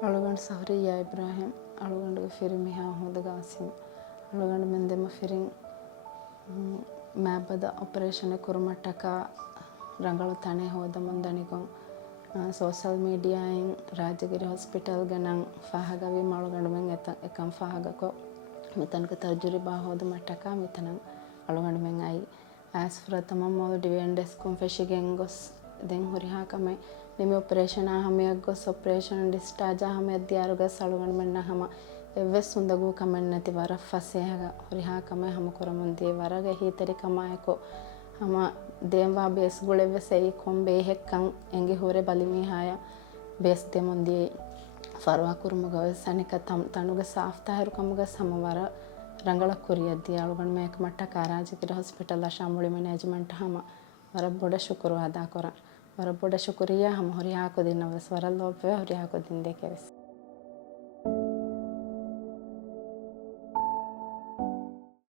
ಅಳುಗಂಡು Sahariya Ibrahim ಅಳುಗಂಡು ಫಿರಿಂ Miha ಹೋದ ಗಾಸಿಂ ಅಳುಗಂಡು ಮೆಂದೆಮ ಫಿರಿಂ ಮ್ಯಾಬದ operation ಕುರುಮಟ್ಟಕ ರಂಗಳು ತಣೆ ಹೋದ ಮುಂದಣಿಗೊಂ social ಮೀಡಿಯಾಯಿನ್ ರಾಜಗಿರಿ ಹಾಸ್ಪಿಟಲ್ಗೆ ನಂಗೆ ಫಾಹಗವಿ ಅಳುಗಂಡು ಮೆಂಗೆ ಎಕಂ ಫಾಹಗಕೊ ಮಿತನಕ ತರ್ಜುರಿ ಬಾ ಹೋದ ಮಟ್ಟಕ ಮಿತನ ಅಳುಗಂಡು ಮೆಂಗೆ ಐ ಆಸ್ ಫ್ರತಮ ಮೋದು ಡಿವೆಂಡೆಸ್ಕೊಂ ಫೆಶಿಗೆಂ ಗೊಸ್ ದೆಂ ಹುರಿ ಹಾಕಮೆ ನಿಮಿ ಆಪರೇಷನ್ ಹಮೆಯಗ್ ಗೊಸ್ ಆಪರೇಷನ್ ಡಿಸ್ಚಾರ್ಜ್ ಹಮೆಯದ್ ದಿಯಾರುಗಸ್ ಅಳುಗಂಡು ಮೆನ್ನ ಹಮ ಎವ್ವೆಸ್ ಸುಂದಗೂ ಕಮೆನ್ ನತಿ ವರ ಫಸೆಹಗ ಹುರಿ ಹಾಕಮೆ ಹಮ ಕೊರಮುಂದಿ ವರಗೆ ಹೀತರಿ ಕಮಾಯಕೊ ಹಮ ದೇವಾ ಬೇಸ್ಗುಳೆ ಎವ್ವೆಸೈ ಕೊಂಬೆ ಹೆಕ್ಕಂ ಎಂಗೆ ಹೊರೆ ಬಲಿಮಿ ಹಾಯ ಬೇಸ್ ದೆಮುಂದಿ ಫರ್ವಾ ಕುರುಮುಗವೆ ಸನಿಕ ತಣುಗ ಸಾಫ್ ತಾಹಿರು ಕಮುಗ ಸಮವರ ರಂಗಳ ಕುರಿಯದ್ದಿ ಅಳುಗಂಡು ಮೇಕ್ ಮಟ್ಟ ಕಾರಾಜಗಿರಿ ಹಾಸ್ಪಿಟಲ್ ಶಾಮುಳಿ ಮ್ಯಾನೇಜ್ಮೆಂಟ್ ಹಮ ವರ ಬೊಡ ಶುಕ್ರು ಅದ ಕೊರ ವರ ಬೊಡ ಶುಕ್ರಿಯ ಹಮ ಹುರಿ ಹಾಕೋದಿನ ವಸ್ ವರ ಲೋಪೆ ಹುರಿ ಹಾಕೋದಿನ ದೇಕೆವೆಸ್